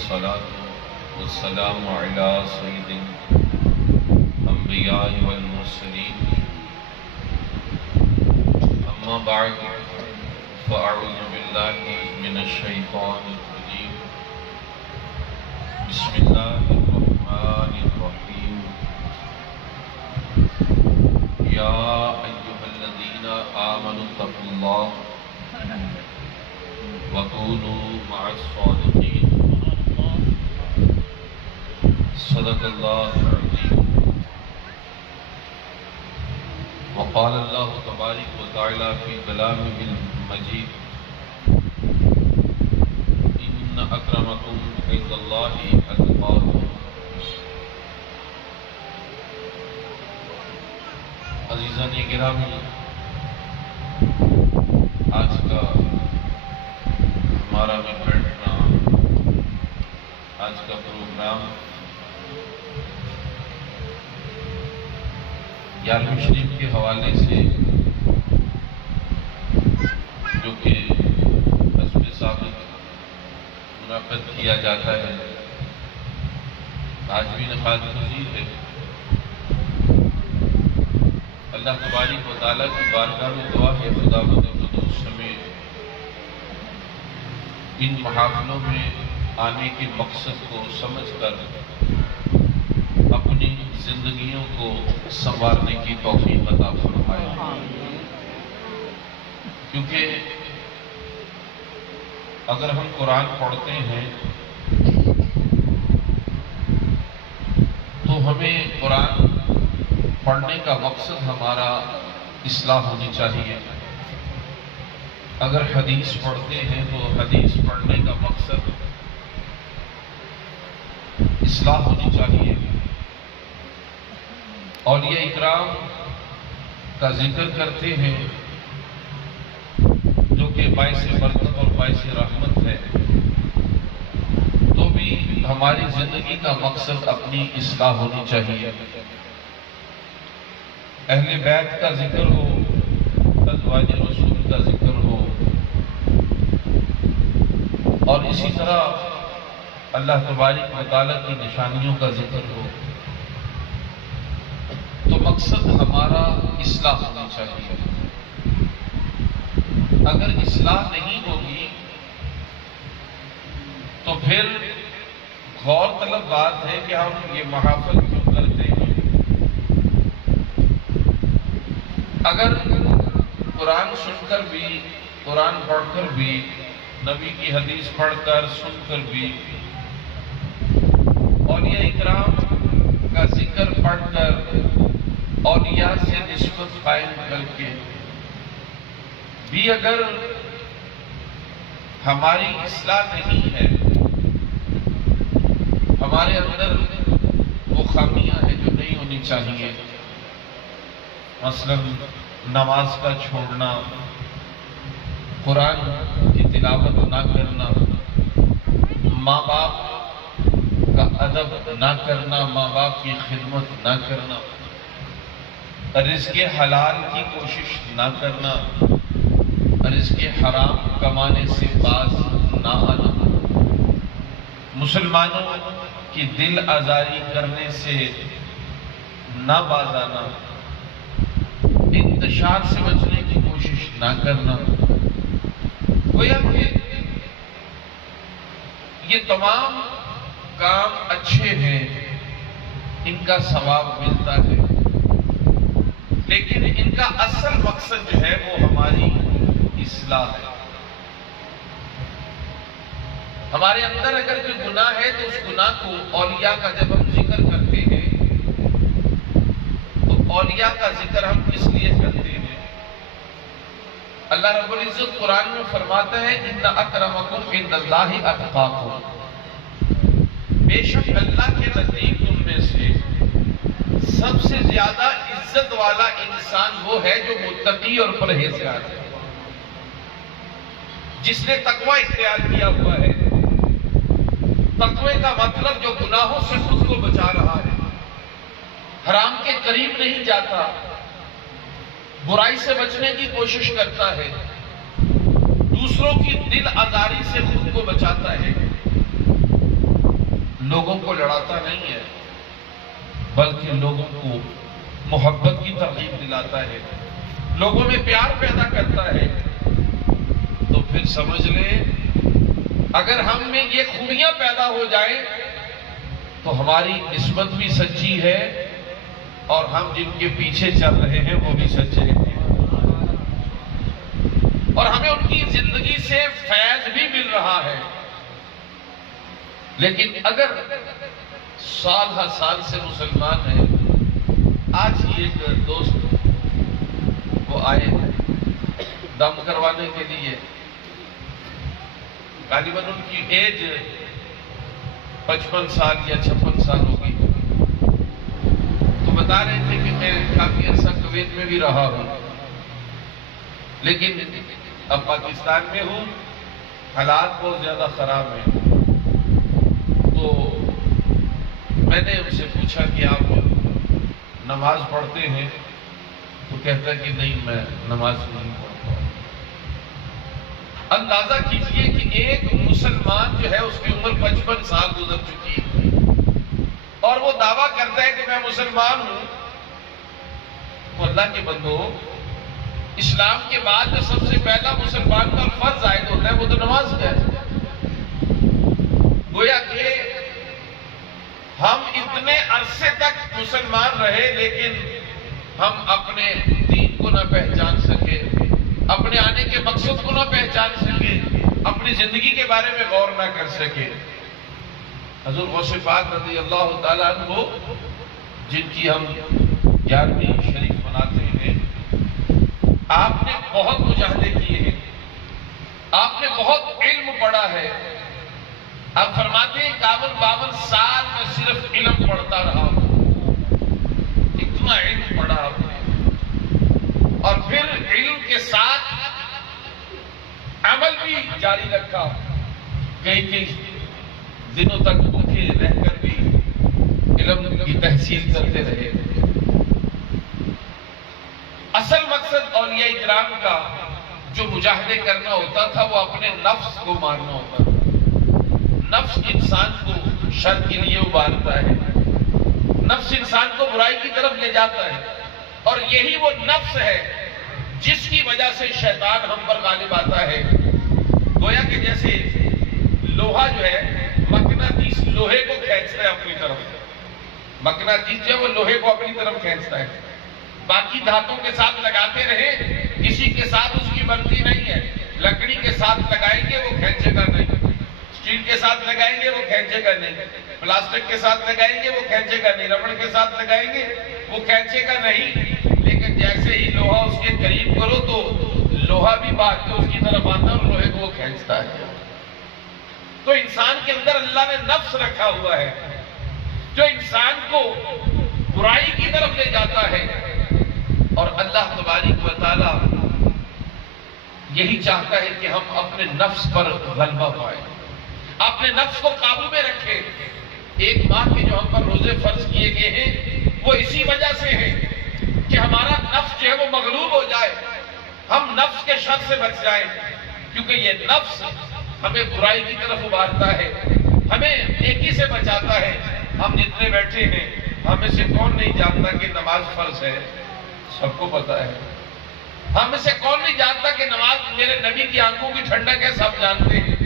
والصلاة والسلام على سيد الأنبياء والمرسلين أما بعد فأعوذ بالله من الشيطان الرجيم بسم الله الرحمن الرحيم يا أيها الذين آمنوا اتقوا الله وكونوا مع الصادقين صدق الله العظيم وقال الله تبارك وتعالى في كلامه المجيد إن أكرمكم عند الله أتقاكم عزیزان گرامی، آج کا ہمارا میں بیٹھنا، آج کا پروگرام 11ویں شریف کے حوالے سے جو کہ حسب ثابت منعقد کیا جاتا ہے، آج بھی نفاذ پذیر ہے۔ اللہ تبارک و تعالیٰ کی بارگاہ میں دعا ہے خداوند قدوس ہمیں ان محافلوں میں آنے کے مقصد کو سمجھ کر اپنی زندگیوں کو سنوارنے کی توفیق عطا فرمائے، کیونکہ اگر ہم قرآن پڑھتے ہیں تو ہمیں قرآن پڑھنے کا مقصد ہمارا اصلاح ہونی چاہیے۔ اگر حدیث پڑھتے ہیں تو حدیث پڑھنے کا مقصد اصلاح ہونی چاہیے۔ اولیاء اکرام کا ذکر کرتے ہیں جو کہ باعث برکت اور باعث رحمت ہے، تو بھی ہماری زندگی کا مقصد اپنی اصلاح ہونی چاہیے۔ اہل بیت کا ذکر ہو، ازواج رسول کا ذکر ہو، اور اسی طرح اللہ تبارک و تعالیٰ کی نشانیوں کا ذکر ہو، تو مقصد ہمارا اصلاح ہونا چاہیے۔ اگر اصلاح نہیں ہوگی تو پھر غور طلب بات ہے کہ ہم یہ محافل کیوں کرتے ہیں۔ اگر قرآن سن کر بھی، قرآن پڑھ کر بھی، نبی کی حدیث پڑھ کر سن کر بھی، اولیاء اکرام کا ذکر پڑھ کر، اولیاء سے نسبت قائم کر کے بھی اگر ہماری اصلاح نہیں ہے، ہمارے اندر وہ خامیاں ہیں جو نہیں ہونی چاہیے، مثلا نماز کا چھوڑنا، قرآن کی تلاوت نہ کرنا، ماں باپ کا ادب نہ کرنا، ماں باپ کی خدمت نہ کرنا، رزق حلال کی کوشش نہ کرنا، رزق حرام کمانے سے باز نہ آنا، مسلمانوں کی دل آزاری کرنے سے نہ باز آنا، انتشار سے بچنے کی کوشش نہ کرنا۔ گویا کہ یہ تمام کام اچھے ہیں، ان کا ثواب ملتا ہے، لیکن ان کا اصل مقصد جو ہے وہ ہماری اصلاح ہے۔ ہمارے اندر اگر کوئی گناہ ہے تو اس گناہ کو اولیاء کا جب ہم ذکر کرتے ہیں تو اولیاء کا ذکر ہم کس لیے کرتے ہیں؟ اللہ رب العزت قرآن میں فرماتا ہے ان اکرمکم عند اللہ اتقاکم، بے شک اللہ کے نزدیک تم میں سے سب سے زیادہ عزت والا انسان وہ ہے جو متقی اور پرہیزگار ہے، جس نے تقوی اختیار کیا ہوا ہے۔ تقوی کا مطلب جو گناہوں سے خود کو بچا رہا ہے، حرام کے قریب نہیں جاتا، برائی سے بچنے کی کوشش کرتا ہے، دوسروں کی دل آزاری سے خود کو بچاتا ہے، لوگوں کو لڑاتا نہیں ہے بلکہ لوگوں کو محبت کی ترغیب دلاتا ہے، لوگوں میں پیار پیدا کرتا ہے، تو پھر سمجھ لیں اگر ہم میں یہ خوبیاں پیدا ہو جائیں تو ہماری نسبت بھی سچی ہے اور ہم جن کے پیچھے چل رہے ہیں وہ بھی سچے ہیں، اور ہمیں ان کی زندگی سے فیض بھی مل رہا ہے۔ لیکن اگر سال ہر سال سے مسلمان ہیں، آج ہی ایک دوست وہ آئے دم کروانے کے لیے، غالباً ان کی ایج 55 سال یا 56 سال ہوگی، تو بتا رہے تھے کہ میں کافی عرصہ کویت میں بھی رہا ہوں لیکن اب پاکستان میں ہوں، حالات بہت زیادہ خراب ہیں، تو میں نے ان سے پوچھا کہ آپ نماز پڑھتے ہیں؟ تو کہتا ہے کہ نہیں، میں نماز نہیں پڑھتا۔ اندازہ کیجئے کہ ایک مسلمان جو ہے اس کی عمر 55 سال گزر چکی ہے اور وہ دعویٰ کرتا ہے کہ میں مسلمان ہوں۔ تو اللہ کے بندو، اسلام کے بعد جو سب سے پہلا مسلمان پر فرض عائد ہوتا ہے وہ تو نماز ہے۔ گویا کہ ہم اتنے عرصے تک مسلمان رہے لیکن ہم اپنے دین کو نہ پہچان سکے، اپنے آنے کے مقصد کو نہ پہچان سکے، اپنی زندگی کے بارے میں غور نہ کر سکے۔ حضور غوث پاک رضی اللہ تعالیٰ عنہ جن کی ہم 11ویں شریف مناتے ہیں، آپ نے بہت مجاہدے کیے ہیں، آپ نے بہت علم پڑھا ہے۔ آپ فرماتے ہیں 51-52 سال میں صرف علم پڑھتا رہا ہوں، اتنا علم پڑھا آپ نے، اور پھر علم کے ساتھ عمل بھی جاری رکھا، کئی دنوں تک بھوکے رہ کر بھی علم کی تحصیل کرتے رہے۔ اصل مقصد اولیاء کرام کا جو مجاہدے کرنا ہوتا تھا وہ اپنے نفس کو مارنا ہوتا تھا۔ نفس انسان کو شر کے لیے ابھارتا ہے، نفس انسان کو برائی کی طرف لے جاتا ہے، اور یہی وہ نفس ہے جس کی وجہ سے شیطان ہم پر غالب آتا ہے۔ گویا کہ جیسے لوہا جو ہے مقناطیس لوہے کو کھینچتا ہے اپنی طرف، مقناطیس جو ہے وہ لوہے کو اپنی طرف کھینچتا ہے، باقی دھاتوں کے ساتھ لگاتے رہے کسی کے ساتھ اس کی بنتی نہیں ہے۔ لکڑی کے ساتھ لگائیں گے وہ کھینچے گا نہیں، اسٹیل کے ساتھ لگائیں گے وہ کھینچے گا نہیں، پلاسٹک کے ساتھ لگائیں گے وہ کھینچے گا نہیں، ربڑ کے ساتھ لگائیں گے وہ کھینچے گا نہیں۔ لیکن جیسے ہی لوہا اس کے قریب کرو تو لوہا بھی بھاگ کے اس کی طرف آتا ہے اور لوہے کو وہ کھینچتا ہے۔ تو انسان کے اندر اللہ نے نفس رکھا ہوا ہے جو انسان کو برائی کی طرف لے جاتا ہے، اور اللہ تبارک و تعالی یہی چاہتا ہے کہ ہم اپنے نفس پر غلبہ پائیں، اپنے نفس کو قابو میں رکھیں۔ ایک ماہ کے جو ہم پر روزے فرض کیے گئے ہیں وہ اسی وجہ سے ہیں کہ ہمارا نفس جو ہے وہ مغلوب ہو جائے، ہم نفس کے شر سے بچ جائیں، کیونکہ یہ نفس ہمیں برائی کی طرف ابھارتا ہے، ہمیں نیکی سے بچاتا ہے۔ ہم جتنے بیٹھے ہیں ہم میں سے کون نہیں جانتا کہ نماز فرض ہے؟ سب کو پتا ہے۔ ہم میں سے کون نہیں جانتا کہ نماز میرے نبی کی آنکھوں کی ٹھنڈک ہے؟ سب جانتے ہیں۔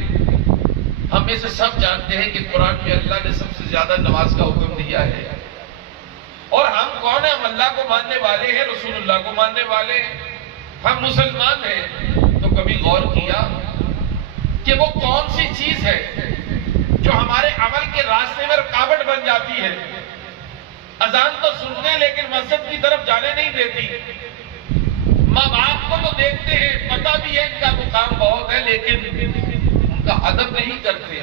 ہم میں سے سب جانتے ہیں کہ قرآن میں اللہ نے سب سے زیادہ نماز کا حکم دیا ہے، اور ہم کون ہیں؟ ہم اللہ کو ماننے والے ہیں، رسول اللہ کو ماننے والے ہیں، ہم مسلمان ہیں۔ تو کبھی غور کیا کہ وہ کون سی چیز ہے جو ہمارے عمل کے راستے میں رکاوٹ بن جاتی ہے؟ اذان تو سنتے ہیں لیکن مسجد کی طرف جانے نہیں دیتی، ماں باپ کو تو دیکھتے ہیں، پتہ بھی ہے ان کا مقام بہت ہے لیکن ان کا ادب نہیں کرتے،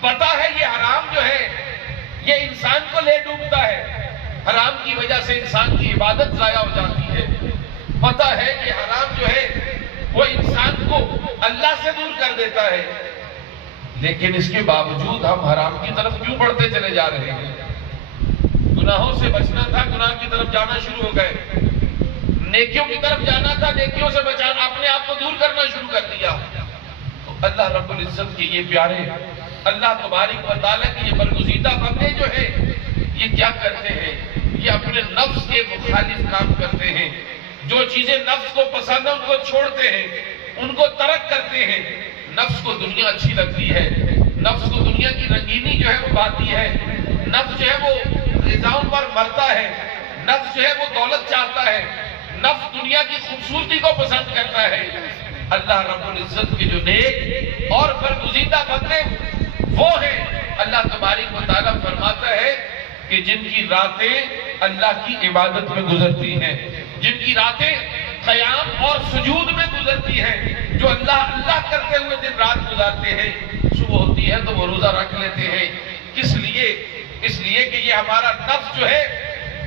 پتہ ہے یہ حرام جو ہے یہ انسان کو لے ڈوبتا ہے، حرام کی وجہ سے انسان کی عبادت ضائع ہو جاتی ہے، پتہ ہے کہ حرام جو ہے وہ انسان کو اللہ سے دور کر دیتا ہے، لیکن اس کے باوجود ہم حرام کی طرف کیوں بڑھتے چلے جا رہے ہیں؟ گناہوں سے بچنا تھا، گناہ کی طرف جانا شروع ہو گئے، نیکیوں کی طرف جانا تھا، نیکیوں سے بچانا، اپنے آپ کو دور کرنا شروع کر دیا۔ تو اللہ رب العزت کے یہ پیارے اللہ تبارک و تعالیٰ کی یہ برگزیدہ بندے جو ہیں یہ کیا کرتے ہیں؟ یہ اپنے نفس کے مخالف کام کرتے ہیں. جو چیزیں نفس کو پسند ہیں ان کو چھوڑتے ہیں, ان کو ترک کرتے ہیں. نفس کو دنیا اچھی لگتی ہے, نفس کو دنیا کی رنگینی جو ہے وہ بھاتی ہے, نفس جو ہے وہ غذاؤں پر مرتا ہے, نفس جو ہے وہ دولت چاہتا ہے, نفس دنیا کی خوبصورتی کو پسند کرتا ہے. اللہ رب العزت کے جو نیک اور برگزیدہ بندے وہ ہیں, اللہ تبارک و تعالیٰ فرماتا ہے کہ جن کی راتیں اللہ کی عبادت میں گزرتی ہیں, جن کی راتیں قیام اور سجود میں گزرتی ہیں, جو اللہ اللہ کرتے ہوئے دن رات گزارتے ہیں, صبح ہوتی ہے تو وہ روزہ رکھ لیتے ہیں. کس لیے؟ اس لیے کہ یہ ہمارا نفس جو ہے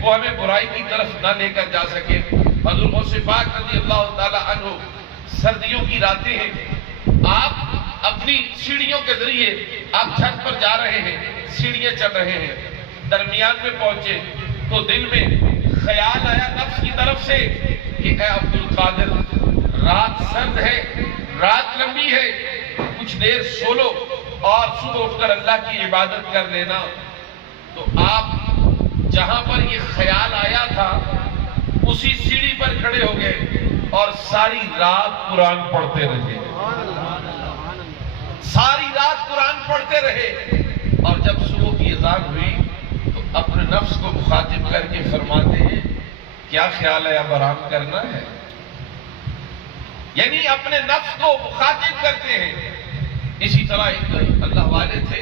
وہ ہمیں برائی کی طرف نہ لے کر جا سکے. حضور غوث پاک رضی اللہ تعالی عنہ, سردیوں کی راتیں ہیں, آپ اپنی سیڑھیوں کے ذریعے آپ چھت پر جا رہے ہیں, سیڑھیاں چل رہے ہیں, درمیان میں پہنچے تو دل میں خیال آیا نفس کی طرف سے کہ اے عبد القادر, رات سرد ہے, رات لمبی ہے, کچھ دیر سو لو اور صبح اٹھ کر اللہ کی عبادت کر لینا. تو آپ جہاں پر یہ خیال آیا تھا اسی سیڑھی پر کھڑے ہو گئے اور ساری رات قرآن پڑھتے رہے, ساری رات قرآن پڑھتے رہے. اور جب صبح کی اذان ہوئی تو اپنے نفس کو مخاطب کر کے فرماتے ہیں کیا خیال ہے اب آرام کرنا ہے؟ یعنی اپنے نفس کو مخاطب کرتے ہیں. اسی طرح ایک اللہ والے تھے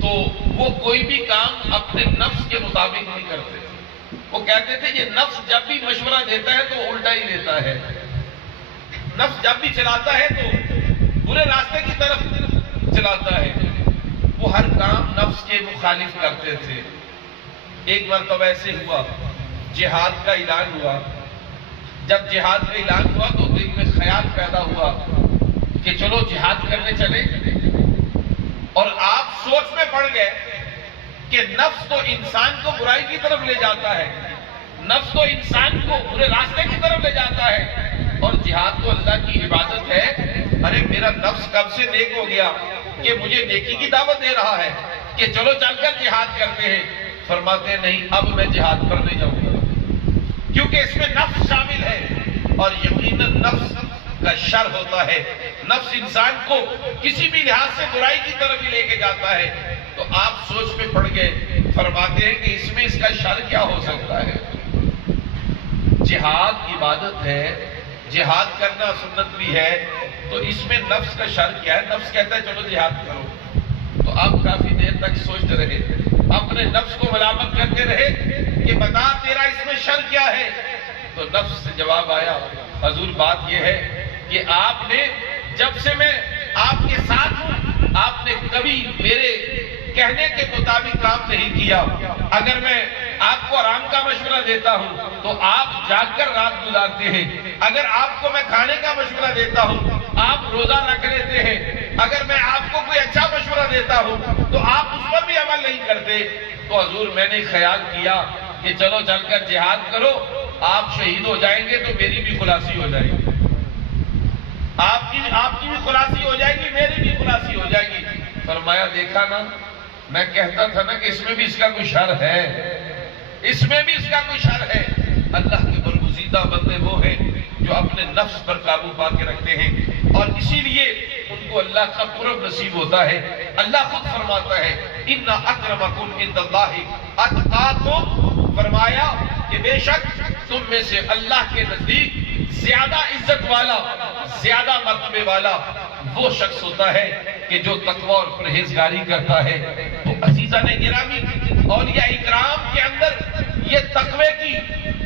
تو وہ کوئی بھی کام اپنے نفس کے مطابق نہیں کرتے. وہ کہتے تھے یہ نفس جب بھی مشورہ دیتا ہے تو وہ الٹا ہی دیتا ہے, نفس جب بھی چلاتا ہے تو برے راستے کی طرف چلاتا ہے. وہ ہر کام نفس کے مخالف کرتے تھے. ایک مرتبہ ایسے ہوا, جہاد کا اعلان ہوا. جب جہاد کا اعلان ہوا تو دل میں خیال پیدا ہوا کہ چلو جہاد کرنے چلے, اور آپ سوچ میں پڑ گئے کہ نفس تو انسان کو برائی کی طرف لے جاتا ہے, نفس تو انسان کو برے راستے کی طرف لے جاتا ہے, اور جہاد تو اللہ کی عبادت ہے. ارے میرا نفس کب سے نیک ہو گیا کہ مجھے نیکی کی دعوت دے رہا ہے کہ چلو چل کر جہاد کرتے ہیں. فرماتے ہیں نہیں, اب میں جہاد پر نہیں جاؤں گا, کیونکہ اس میں نفس شامل ہے اور یقیناً نفس کا شر ہوتا ہے. نفس انسان کو کسی بھی لحاظ سے برائی کی طرف ہی لے کے جاتا ہے. تو آپ سوچ میں پڑ گئے, فرماتے ہیں کہ اس میں اس کا شر کیا ہو سکتا ہے؟ جہاد عبادت ہے, جہاد کرنا سنت بھی ہے, تو اس میں نفس کا شر کیا ہے؟ نفس کہتا ہے چلو جہاد کرو. تو آپ کافی دیر تک سوچتے رہے, اپنے نفس کو ملامت کرتے رہے کہ بتا تیرا اس میں شر کیا ہے. تو نفس سے جواب آیا, حضور بات یہ ہے کہ آپ نے جب سے میں آپ کے ساتھ ہوں آپ نے کبھی میرے کہنے کے مطابق کام نہیں کیا. اگر میں آپ کو آرام کا مشورہ دیتا ہوں تو آپ جاگ کر رات گزارتے ہیں. اگر آپ کو میں کھانے کا مشورہ دیتا ہوں آپ روزہ رکھ لیتے ہیں. اگر میں آپ کو کوئی اچھا مشورہ دیتا ہوں تو آپ اس پر بھی عمل نہیں کرتے. تو حضور میں نے خیال کیا کہ چلو چل کر جہاد کرو, آپ شہید ہو جائیں گے تو میری بھی خلاصی ہو جائے گی, آپ کی بھی خلاصی ہو جائے گی, میری بھی خلاصی ہو جائے گی. فرمایا دیکھا نا, میں کہتا تھا نا کہ اس میں بھی اس کا کوئی شر ہے, اس میں بھی اس کا کوئی شر ہے. اللہ کے برگزیدہ بندے وہ ہیں جو اپنے نفس پر قابو پا کے رکھتے ہیں, اور اسی لیے ان کو اللہ کا قرب نصیب ہوتا ہے. اللہ خود فرماتا ہے ان اکرمکم عند اللہ اتقاکم, فرمایا کہ بے شک تم میں سے اللہ کے نزدیک زیادہ عزت والا, زیادہ مرتبے والا وہ شخص ہوتا ہے کہ جو تقوی اور پرہیزگاری کرتا ہے. تو عزیزان گرامی, اولیاء اکرام کے اندر یہ تقوی کی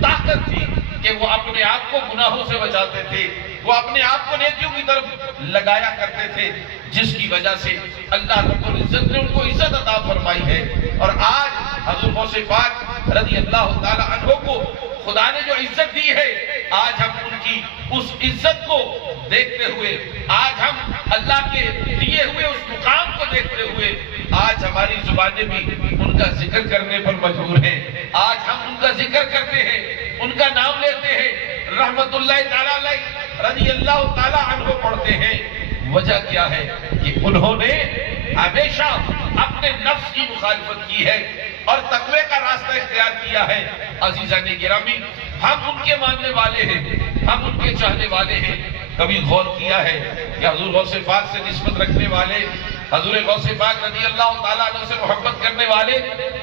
طاقت تھی کہ وہ اپنے آپ کو گناہوں سے بچاتے تھے, وہ اپنے آپ کو نیکیوں کی طرف لگایا کرتے تھے, جس کی وجہ سے اللہ رب العزت نے ان کو عزت عطا فرمائی ہے. اور آج حضور غوث پاک رضی اللہ تعالی عنہ کو خدا نے جو عزت دی ہے, آج ہم ان کی اس عزت کو دیکھتے ہوئے, آج ہم اللہ کے دیے ہوئے اس مقام کو دیکھتے ہوئے آج ہماری زبانیں بھی ان کا ذکر کرنے پر مجبور ہیں. آج ہم ان کا ذکر کرتے ہیں, ان کا نام لیتے ہیں, رحمت اللہ تعالی علیہ رضی اللہ تعالی عنہ پڑھتے ہیں. وجہ کیا ہے کہ انہوں نے ہمیشہ اپنے نفس کی مخالفت کی ہے اور تقوی کا راستہ اختیار کیا ہے۔ عزیزان گرامی، ہم ان کے ماننے والے ہیں، ہم ان کے چاہنے والے ہیں۔ کبھی غور کیا ہے کہ حضور غوث پاک سے نسبت رکھنے والے، حضور غوث پاک رضی اللہ تعالیٰ عنہ سے محبت کرنے والے،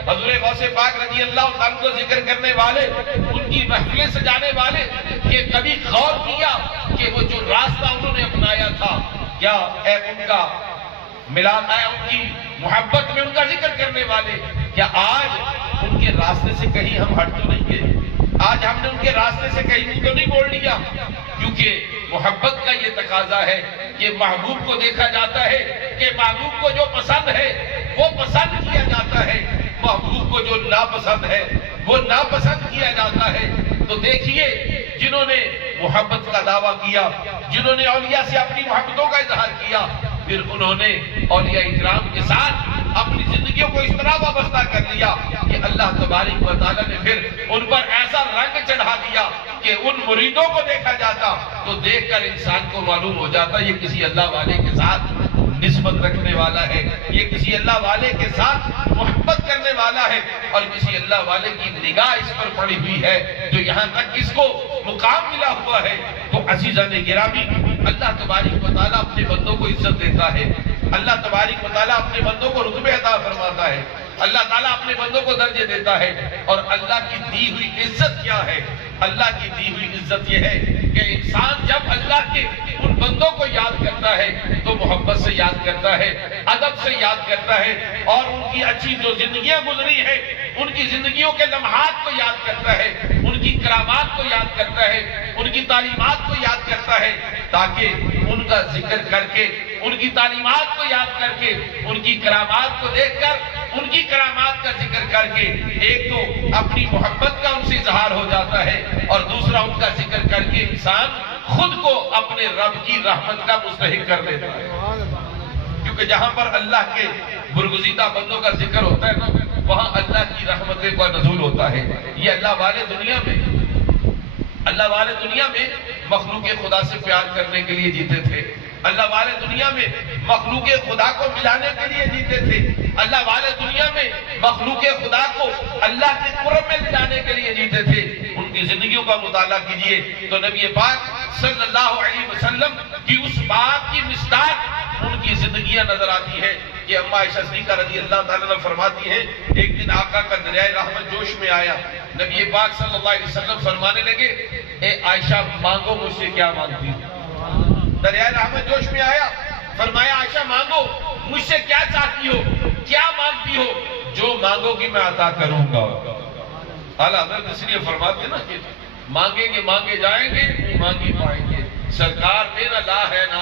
حضور غوث پاک رضی اللہ تعالیٰ کو ذکر کرنے والے، ان کی محفلیں سجانے والے، کہ کبھی غور کیا کہ وہ جو راستہ انہوں نے اپنایا تھا، کیا اے ان کا ملاد ہے، ان کی محبت میں ان کا ذکر کرنے والے، کیا آج ان کے راستے سے کہیں ہم ہٹ تو نہیں گئے؟ آج ہم نے ان کے راستے سے کہیں تو نہیں موڑ لیا؟ کیونکہ محبت کا یہ تقاضا ہے کہ محبوب کو دیکھا جاتا ہے کہ محبوب کو جو پسند ہے وہ پسند کیا جاتا ہے، محبوب کو جو ناپسند ہے وہ ناپسند کیا جاتا ہے۔ تو دیکھیے، جنہوں نے محبت کا دعویٰ کیا، جنہوں نے اولیاء سے اپنی محبتوں کا اظہار کیا، پھر انہوں نے اولیاء اکرام کے ساتھ اپنی زندگیوں کو اس طرح وابستہ کر لیا کہ اللہ تبارک و تعالیٰ نے پھر ان پر ایسا رنگ چڑھا دیا کہ ان مریدوں کو دیکھا جاتا تو دیکھ کر انسان کو معلوم ہو جاتا یہ کسی اللہ والے کے ساتھ نسبت رکھنے والا ہے، یہ کسی اللہ والے کے ساتھ محبت کرنے والا ہے، اور کسی اللہ والے کی نگاہ اس پر پڑی ہوئی ہے جو یہاں تک اس کو مقام ملا ہوا ہے۔ تو عزیزان گرامی، اللہ تبارک و تعالیٰ اپنے بندوں کو عزت دیتا ہے، اللہ تبارک و تعالیٰ اپنے بندوں کو رتبے عطا فرماتا ہے، اللہ تعالیٰ اپنے بندوں کو درجے دیتا ہے۔ اور اللہ کی دی ہوئی عزت کیا ہے؟ اللہ کی دی ہوئی عزت یہ ہے کہ انسان جب اللہ کے ان بندوں کو یاد کرتا ہے تو محبت سے یاد کرتا ہے، ادب سے یاد کرتا ہے، اور ان کی اچھی جو زندگیاں گزری ہیں ان کی زندگیوں کے لمحات کو یاد کرتا ہے، ان کی کرامات کو یاد کرتا ہے، ان کی تعلیمات کو یاد کرتا ہے، تاکہ ان کا ذکر کر کے، ان کی تعلیمات کو یاد کر کے، ان کی کرامات کو دیکھ کر، ان کی کرامات کا ذکر کر کے ایک تو اپنی محبت کا ان سے اظہار ہو جاتا ہے، اور دوسرا ان کا ذکر کر کے انسان خود کو اپنے رب کی رحمت کا مستحق کر دیتا ہے۔ کیونکہ جہاں پر اللہ کے برگزیدہ بندوں کا ذکر ہوتا ہے نا، وہاں اللہ کی رحمتیں کا نزول ہوتا ہے۔ یہ اللہ والے دنیا میں مخلوق خدا سے پیار کرنے کے لیے جیتے تھے، اللہ والے دنیا میں مخلوق خدا کو ملانے کے لیے جیتے تھے، اللہ والے دنیا میں مخلوق خدا کو اللہ کے قرب میں لے جانے کے لیے جیتے تھے۔ ان کی زندگیوں کا مطالعہ کیجئے تو نبی پاک صلی اللہ علیہ وسلم کی اس بات کی مصداق ان کی زندگیاں نظر آتی ہے کہ اما عائشہ صدیقہ رضی اللہ تعالیٰ عنہ فرماتی ہیں، ایک دن آقا کا دریائے رحمت جوش میں آیا، نبی پاک صلی اللہ علیہ وسلم فرمانے لگے، اے عائشہ مانگو مجھ سے کیا مانگتی ہو؟ دریائے رحمت جوش میں آیا، فرمایا عائشہ مانگو مجھ سے کیا چاہتی ہو، کیا مانگتی ہو، جو مانگو گی میں عطا کروں گا۔ اعلیٰ حضرت اس لیے فرماتے نا کہ مانگیں گے مانگے جائیں گے، مانگی پائیں گے۔ سرکار میرا لا ہے نا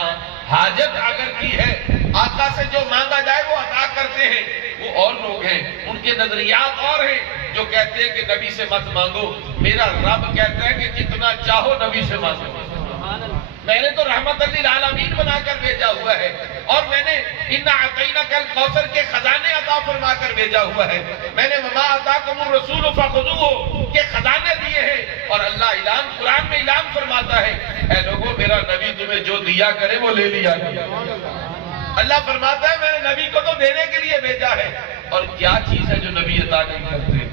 حاجت اگر کی ہے، آقا سے جو مانگا جائے وہ عطا کرتے ہیں۔ وہ اور لوگ ہیں، ان کے نظریات اور ہیں، جو کہتے ہیں کہ نبی سے مت مانگو، میرا رب کہتا ہے کہ جتنا چاہو نبی سے مانگو۔ میں نے تو رحمت للعالمین بنا کر بھیجا ہوا ہے، اور میں نے اِنَّا أَعْطَيْنَاكَ الْكَوْثَرَ کے خزانے عطا فرما کر بھیجا ہوا ہے، میں نے وَمَا آتَاكُمُ الرَّسُولُ فَخُذُوهُ کے خزانے دیے ہیں۔ اور اللہ قرآن میں اعلان فرماتا ہے، اے لوگوں میرا نبی تمہیں جو دیا کرے وہ لے لیا کرے۔ اللہ فرماتا ہے میں نے نبی کو تو دینے کے لیے بھیجا ہے، اور کیا چیز ہے جو نبی عطا نہیں کرتے،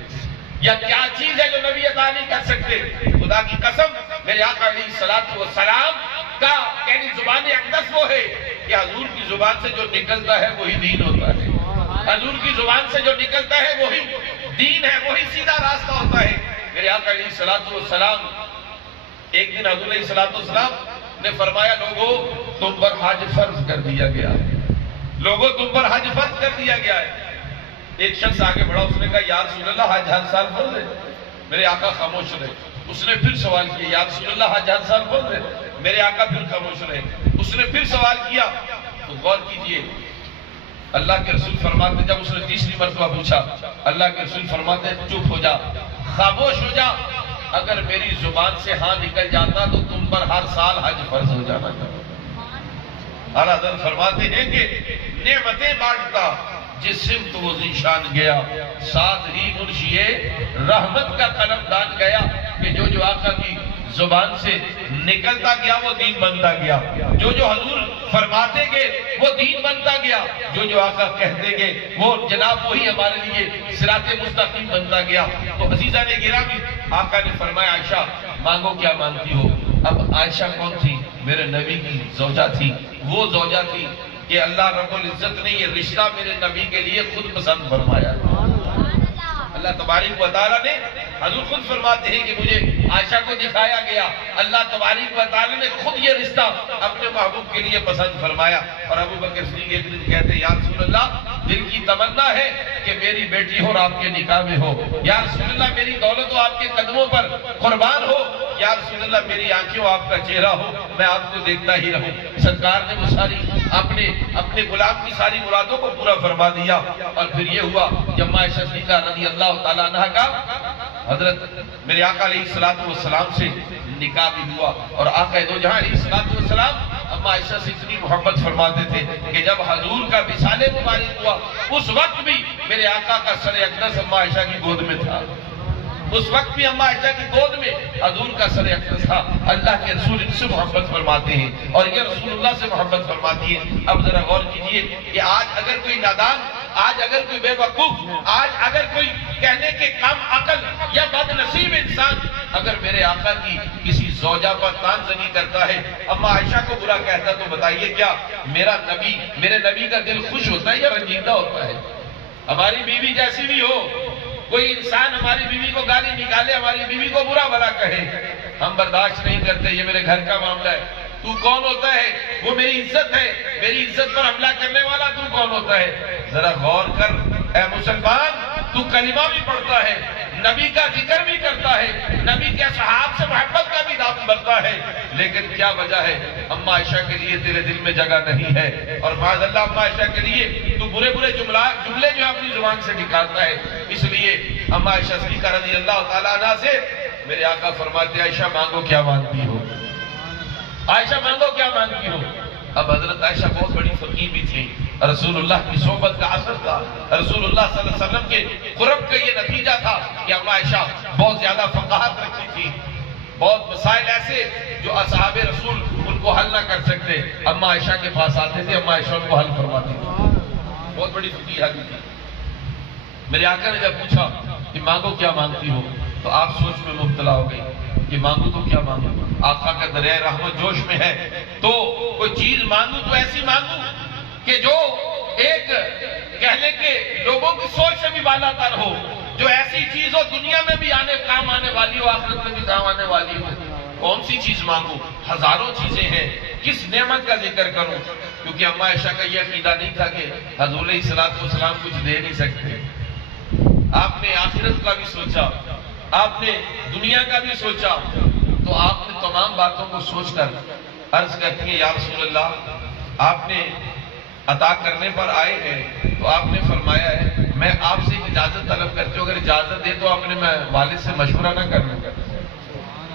یا کیا چیز ہے جو نبی عطا نہیں کر سکتے؟ خدا کی قسم، میرے آقا علیہ الصلوۃ والسلام کا یعنی زبان اقدس وہ ہے کہ حضور کی زبان سے جو نکلتا ہے وہی دین ہوتا ہے، حضور کی زبان سے جو نکلتا ہے وہی دین ہے، وہی سیدھا راستہ ہوتا ہے۔ میرے آقا علیہ الصلوۃ والسلام ایک دن حضور علیہ الصلوۃ والسلام نے فرمایا، لوگوں تم پر حج فرض کر دیا گیا ہے، لوگوں تم پر حج فرض کر دیا گیا ہے۔ ایک شخص آگے بڑھا، اس نے کہا یا رسول اللہ حج ہر سال فرض ہے؟ میرے آقا خاموش رہے۔ اس نے پھر سوال کیا، یا رسول اللہ حج ہر سال فرض ہے؟ میرے آقا پھر خاموش رہے۔ اس نے پھر سوال کیا، تو غور کیجئے، اللہ کے رسول فرماتے، جب اس نے تیسری مرتبہ پوچھا، اللہ کے رسول فرماتے چپ ہو جا، خاموش ہو جا، اگر میری زبان سے ہاں نکل جاتا تو تم پر ہر سال حج فرض ہو جانا چاہتا۔ اعلیٰ حضرت فرماتے ہیں کہ نعمتیں بانٹتا جس سمت وہ ذیشان گیا، ساتھ ہی منشیے رحمت کا قلم دان گیا، کہ جو آقا کی زبان سے نکلتا گیا وہ دین بنتا گیا، جو حضور فرماتے گئے وہ دین بنتا گیا، جو آقا کہتے گئے وہ جناب وہی ہمارے لیے صراط مستقیم بنتا گیا۔ تو عزیزان گرامی، آقا نے فرمایا عائشہ مانگو کیا مانگتی ہو۔ اب عائشہ کون تھی؟ میرے نبی کی زوجہ تھی، وہ زوجہ تھی کہ اللہ رب العزت نے یہ رشتہ میرے نبی کے لیے خود پسند فرمایا۔ اللہ تبارک و تعالیٰ نے، حضور خود فرماتے ہیں کہ مجھے عائشہ کو دکھایا گیا، اللہ تبارک و تعالیٰ نے خود یہ رشتہ اپنے محبوب کے لیے پسند فرمایا۔ اور ابو بکر صدیق ایک دن کہتے ہیں یا رسول اللہ دل کی تمنا ہے کہ میری بیٹی ہو اور آپ کے نکاح میں ہو، یا رسول اللہ میری دولت آپ کے قدموں پر قربان ہو، یا رسول اللہ میری آنکھوں آپ کا چہرہ ہو، میں آپ کو دیکھتا ہی رہوں۔ سرکار نے وہ ساری اپنے غلام کی ساری مرادوں کو پورا فرما دیا۔ اور پھر یہ ہوا جب عائشہ صدیقہ رضی اللہ تعالیٰ عنہ کا حضرت میرے آقا علیہ السلام سے نکاح بھی ہوا، اور آقا دو جہاں علیہ السلام اما عائشہ سے اتنی محبت فرماتے تھے کہ جب حضور کا وصال مبارک ہوا اس وقت بھی میرے آقا کا سر اقدس اما عائشہ کی گود میں تھا، اس وقت بھی اما عائشہ کی گود میں حضور کا سر اقدس تھا۔ اللہ کے رسول ان سے محبت فرماتے ہیں اور یہ رسول اللہ سے محبت فرماتی ہے۔ اب ذرا غور کیجئے کہ آج اگر کوئی نادان، آج اگر کوئی بے وقوف، آج اگر کوئی کہنے کے کم عقل یا بد نصیب انسان اگر میرے آقا کی کسی زوجہ پر طعن زنی کرتا ہے، اما عائشہ کو برا کہتا، تو بتائیے کیا میرے نبی کا دل خوش ہوتا ہے یا رنجیدہ ہوتا ہے؟ ہماری بیوی جیسی بھی ہو، کوئی انسان ہماری بیوی کو گالی نکالے، ہماری بیوی کو برا بھلا کہے، ہم برداشت نہیں کرتے، یہ میرے گھر کا معاملہ ہے۔ تو کون ہوتا ہے؟ وہ میری عزت ہے، میری عزت پر حملہ کرنے والا تو کون ہوتا ہے؟ ذرا غور کر اے مسلمان، تو کلمہ بھی پڑھتا ہے، نبی کا ذکر بھی کرتا ہے، نبی کے صحاب سے محبت کا بھی دعوت بنتا ہے، لیکن کیا وجہ ہے؟ اما عائشہ کے لیے تیرے دل میں جگہ نہیں ہے، اور معاذ اللہ اما عائشہ کے لیے تو برے جملے جو اپنی زبان سے نکالتا ہے۔ اس لیے اما عائشہ صدیقہ رضی اللہ تعالیٰ عنہ سے میرے آقا فرماتے عائشہ مانگو کیا مانگتی ہو، عائشہ مانگو کیا مانگتی ہو۔ اب حضرت عائشہ بہت بڑی فقیر بھی تھی، رسول اللہ کی صحبت کا اثر تھا، رسول اللہ صلی اللہ علیہ وسلم کے قرب کا یہ نتیجہ تھا کہ اما عائشہ بہت زیادہ فقاہت رکھتی تھی، بہت مسائل ایسے جو اصحاب رسول ان کو حل نہ کر سکتے، اما عائشہ کے پاس آتے تھے، اما عائشہ ان کو حل فرماتی تھی، بہت بڑی فقیر حل تھی۔ میرے آقا نے جب پوچھا کہ مانگو کیا مانگتی ہو، تو آپ سوچ میں مبتلا ہو گئی کہ مانگو تو کیا مانگو، آقا کا دریائے رحمت جوش میں ہے، تو کوئی چیز مانگو تو ایسی مانگو کہ جو ایک کہنے کے لوگوں کی سوچ سے بھی بالا تر ہو، جو ایسی چیز ہو دنیا میں بھی کام آنے والی ہو، آخرت میں بھی کام آنے والی ہو۔ کون سی چیز مانگو؟ ہزاروں چیزیں ہیں، کس نعمت کا ذکر کروں؟ کیونکہ اما عائشہ کا یہ عقیدہ نہیں تھا کہ حضور علیہ السلام کچھ دے نہیں سکتے۔ آپ نے آخرت کا بھی سوچا، آپ نے دنیا کا بھی سوچا، تو آپ نے تمام باتوں کو سوچ کر عرض کرتی ہے یا رسول اللہ آپ نے عطا کرنے پر آئے ہیں، تو آپ نے فرمایا ہے میں آپ سے اجازت طلب کرتی ہوں، اگر اجازت دے تو آپ نے میں والد سے مشورہ نہ کرنا،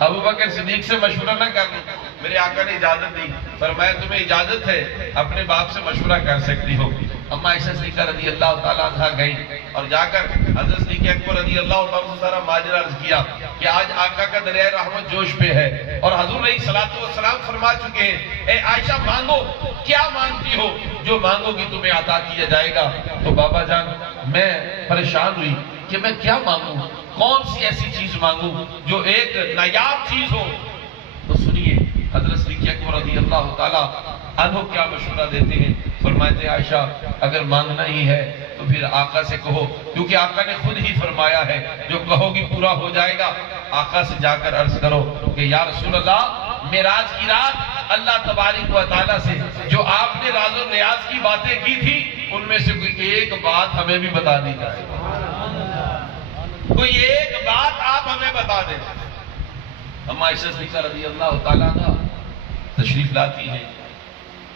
ابو بکر صدیق سے مشورہ نہ کرنا۔ میرے آقا نے اجازت دی، فرمایا تمہیں اجازت ہے اپنے باپ سے مشورہ کر سکتی ہو۔ اما عائشہ صدیقہ رضی اللہ تعالیٰ عنہ گئی اور جا کر حضرت صدیق اکبر رضی اللہ تعالیٰ سے سارا ماجرا عرض کیا کہ آج آقا کا دریائے رحمت جوش پہ ہے، اور حضور علیہ السلام فرما چکے ہیں اے عائشہ مانگو کیا مانگتی ہو، جو مانگو گی تمہیں عطا کیا جائے گا۔ تو بابا جان میں پریشان ہوئی کہ میں کیا مانگوں، کون سی ایسی چیز مانگوں جو ایک نایاب چیز ہو۔ تو سنیے حضرت صدیق اکبر رضی اللہ تعالیٰ عنہ کیا مشورہ دیتے ہیں، فرماتے ہیں عائشہ اگر مانگنا ہی ہے تو پھر آقا سے کہو، کیونکہ آقا نے خود ہی فرمایا ہے جو کہو گی پورا ہو جائے گا۔ آقا سے جا کر عرض کرو کہ یا رسول اللہ معراج کی رات اللہ تبارک و تعالیٰ سے جو آپ نے راز و نیاز کی باتیں کی تھی ان میں سے کوئی ایک بات ہمیں بھی بتا دی جائے، کوئی ایک بات آپ ہمیں بتا دیں۔ اما عائشہ صدیقہ رضی اللہ تعالیٰ عنہ تشریف لاتی ہیں،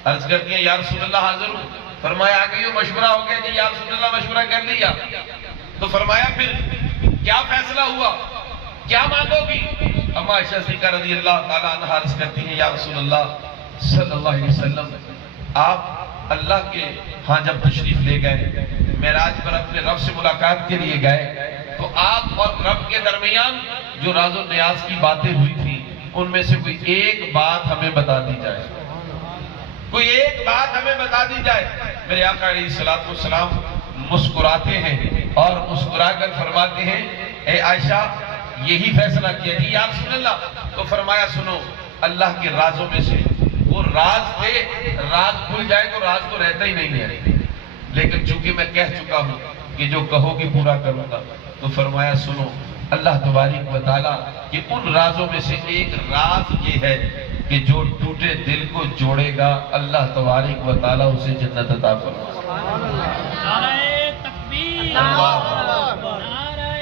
عرض کرتی ہیں یا رسول اللہ حاضر ہوں۔ فرمایا آگے یہ مشورہ ہو گیا جی، یا رسول اللہ مشورہ کر لیا، تو فرمایا پھر کیا فیصلہ ہوا، کیا مانگو گی؟ اما عائشہ صدیقہ رضی اللہ تعالیٰ عنہ عرض کرتی ہیں یا رسول اللہ صلی اللہ علیہ وسلم آپ اللہ کے ہاں جب تشریف لے گئے، معراج پر اپنے رب سے ملاقات کے لیے گئے، تو آپ اور رب کے درمیان جو راز و نیاز کی باتیں ہوئی تھی ان میں سے کوئی ایک بات ہمیں بتا دی جائے۔ کوئی ایک بات ہمیں بتا دی جائے۔ میرے آقا علیہ الصلوۃ والسلام مسکراتے ہیں اور مسکرا کر فرماتے ہیں اے عائشہ یہی فیصلہ کیا جی یا رسول اللہ؟ تو فرمایا سنو، اللہ کے رازوں میں سے وہ راز تھے، راز کھل جائے تو راز تو رہتا ہی نہیں ہے، لیکن چونکہ میں کہہ چکا ہوں کہ جو کہو گی پورا کروں گا، تو فرمایا سنو، اللہ تبارک و تعالیٰ کہ ان رازوں میں سے ایک راز یہ ہے کہ جو ٹوٹے دل کو جوڑے گا اللہ تبارک و تعالیٰ اسے جنت عطا فرمائے۔ نعرہ تکبیر، اللہ نعرہ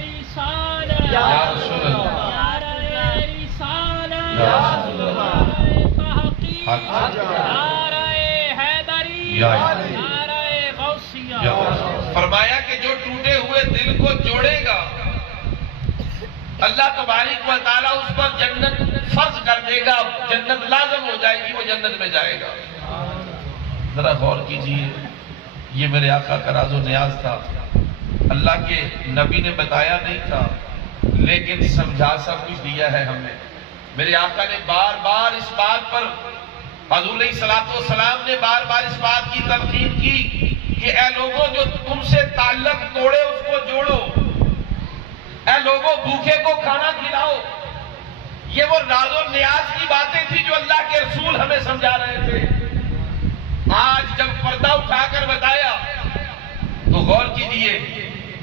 رسالت، یا رسول اللہ، نعرہ رسالت، یا رسول اللہ، نعرہ تحقیق، حق، نعرہ حیدری، یا نعرہ غوثیہ۔ فرمایا کہ جو ٹوٹے ہوئے دل کو جوڑے گا اللہ تبارک و تعالیٰ اس پر جنت فرض کر دے گا، جنت لازم ہو جائے گی، وہ جنت میں جائے گا۔ ذرا غور کیجئے، یہ میرے آقا کا راز و نیاز تھا، اللہ کے نبی نے بتایا نہیں تھا لیکن سمجھا سب کچھ دیا ہے ہمیں۔ میرے آقا نے بار بار اس بات پر، حضور علیہ الصلوۃ والسلام نے بار بار اس بات کی تلقین کی کہ اے لوگوں جو تم سے تعلق توڑے اس کو جوڑو، اے لوگوں بھوکے کو کھانا کھلاؤ۔ یہ وہ راز و نیاز کی باتیں تھی جو اللہ کے رسول ہمیں سمجھا رہے تھے۔ آج جب پردہ اٹھا کر بتایا تو غور کیجئے،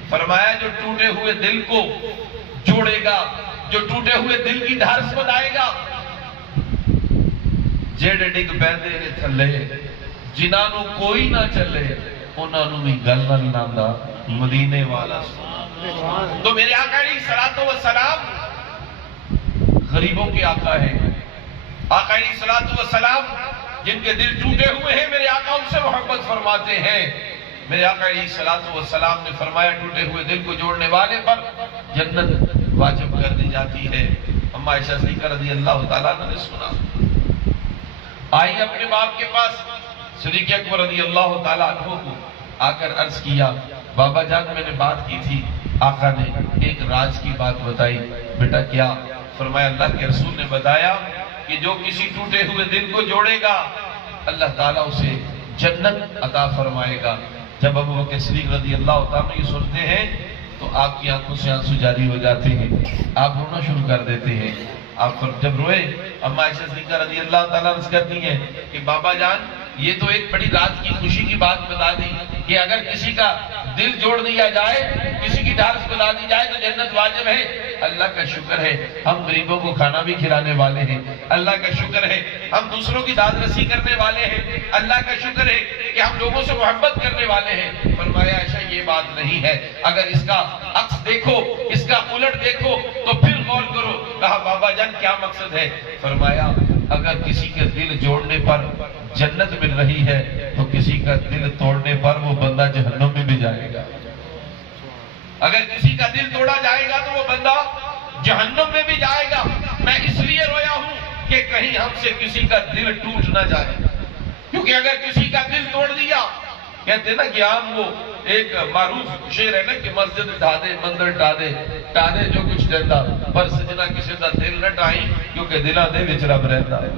فرمایا جو ٹوٹے ہوئے دل کو جوڑے گا، جو ٹوٹے ہوئے دل کی ڈھارس بتائے گا، جیڑے ڈگ پیندے نے تھلے جنہاں نو کوئی نہ چلے انہاں نو بھی گل نہ آندا مدینے والا سن۔ تو میرے آقا علیہ الصلوۃ والسلام غریبوں کے آقا ہیں، آقا علیہ الصلوۃ والسلام جن کے دل ٹوٹے ہوئے ہیں میرے آقا ان سے محبت فرماتے ہیں۔ میرے آقا علیہ الصلوۃ والسلام نے فرمایا ٹوٹے ہوئے دل کو جوڑنے والے پر جنت واجب کر دی جاتی ہے۔ اما عائشہ صدیقہ رضی اللہ تعالیٰ عنہ نے سنا، آئی اپنے باپ کے پاس، صدیق اکبر رضی اللہ تعالیٰ عنہ کو آ کر عرض کیا بابا جان میں نے بات کی تھی، آقا نے ایک راز کی بات بتائی۔ بیٹا کیا؟ فرمایا اللہ کے رسول نے بتایا کہ جو کسی ٹوٹے ہوئے دل کو جوڑے گا اللہ تعالیٰ اسے جنت عطا فرمائے گا۔ جب ابو بکر صدیق رضی اللہ تعالیٰ یہ سنتے ہیں تو آپ کی آنکھوں سے آنسو جاری ہو جاتے ہیں، آپ رونا شروع کر دیتے ہیں۔ آپ جب روئے اما عائشہ صدیقہ رضی اللہ تعالیٰ عنہ کہتی ہیں کہ بابا جان یہ تو ایک بڑی راز کی خوشی کی بات بتا دی کہ اگر کسی کا دل جوڑ دیا جائے، کسی کی ڈھارس بتا دی جائے تو جنت واجب ہے۔ اللہ کا شکر ہے ہم غریبوں کو کھانا بھی کھلانے والے ہیں، اللہ کا شکر ہے ہم دوسروں کی داد رسی کرنے والے ہیں، اللہ کا شکر ہے کہ ہم لوگوں سے محبت کرنے والے ہیں۔ فرمایا عائشہ یہ بات نہیں ہے، اگر اس کا عکس دیکھو، اس کا الٹ دیکھو تو پھر غور کرو۔ کہا بابا جان کیا مقصد ہے؟ فرمایا اگر کسی کے دل جوڑنے پر جنت مل رہی ہے تو کسی کا دل توڑنے پر وہ بندہ جہنم میں بھی جائے گا۔ اگر کسی کا دل توڑا جائے گا تو وہ بندہ جہنم میں بھی جائے گا۔ میں اس لیے رویا ہوں کہ کہیں ہم سے کسی کا دل ٹوٹ نہ جائے، کیونکہ اگر کسی کا دل توڑ دیا، کہتے ہیں نا کہ عام وہ ایک معروف شعر ہے نا کہ مسجد ڈھا دے مندر ٹا دے جو کچھ رہتا پر سجنا کسی کا دل نہ ٹائی کیونکہ دلاں دے وچ رب رہتا ہے۔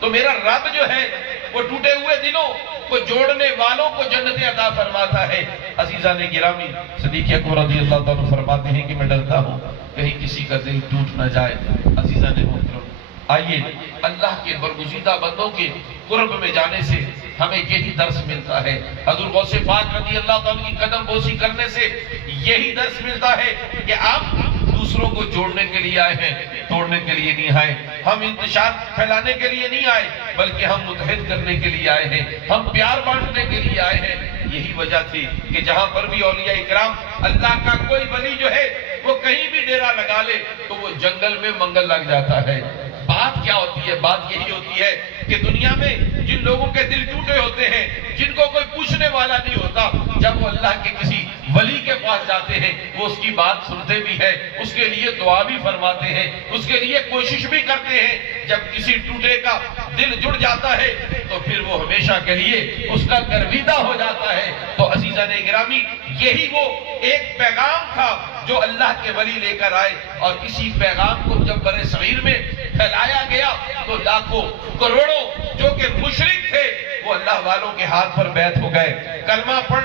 تو میرا رب جو ہے وہ ٹوٹے ہوئے دلوں کو جوڑنے والوں کو جنت عطا فرماتا ہے۔ عزیزان گرامی، صدیق اکبر رضی اللہ تعالیٰ فرماتے ہیں کہ میں ڈرتا ہوں کہیں کسی کا دل ٹوٹ نہ جائے۔ عزیزان محترم، آئیے اللہ کے برگزیدہ بندوں کے قرب میں جانے سے ہمیں یہی درس ملتا ہے۔ حضور غوث پاک رضی اللہ تعالیٰ کی قدم بوسی کرنے سے یہی درس ملتا ہے کہ آپ دوسروں کو جوڑنے کے لیے آئے ہیں، توڑنے کے لیے نہیں آئے۔ ہم انتشار پھیلانے کے لیے نہیں آئے بلکہ ہم متحد کرنے کے لیے آئے ہیں، ہم پیار بانٹنے کے لیے آئے ہیں۔ یہی وجہ تھی کہ جہاں پر بھی اولیاء اکرام اللہ کا کوئی ولی جو ہے وہ کہیں بھی ڈیرا لگا لے تو وہ جنگل میں منگل لگ جاتا ہے۔ بات کیا ہوتی ہے؟ بات یہی ہوتی ہے کہ دنیا میں جن لوگوں کے دل ٹوٹے ہوتے ہیں، جن کو کوئی پوچھنے والا نہیں ہوتا، جب وہ اللہ کے کسی ولی کے پاس جاتے ہیں وہ اس کی بات سنتے بھی ہیں، اس کے لیے دعا بھی فرماتے ہیں، اس کے لیے کوشش بھی کرتے ہیں۔ جب کسی ٹوٹے کا دل جڑ جاتا ہے تو پھر وہ ہمیشہ کے لیے اس کا گرویدہ ہو جاتا ہے۔ تو عزیزان گرامی، یہی وہ ایک پیغام تھا جو اللہ کے ولی لے کر آئے، اور اسی پیغام کو جب برصغیر میں پھیلایا گیا تو لاکھوں کروڑوں جو کہ مشرک تھے وہ اللہ والوں کے ہاتھ پر بیعت ہو گئے، کلمہ پڑھ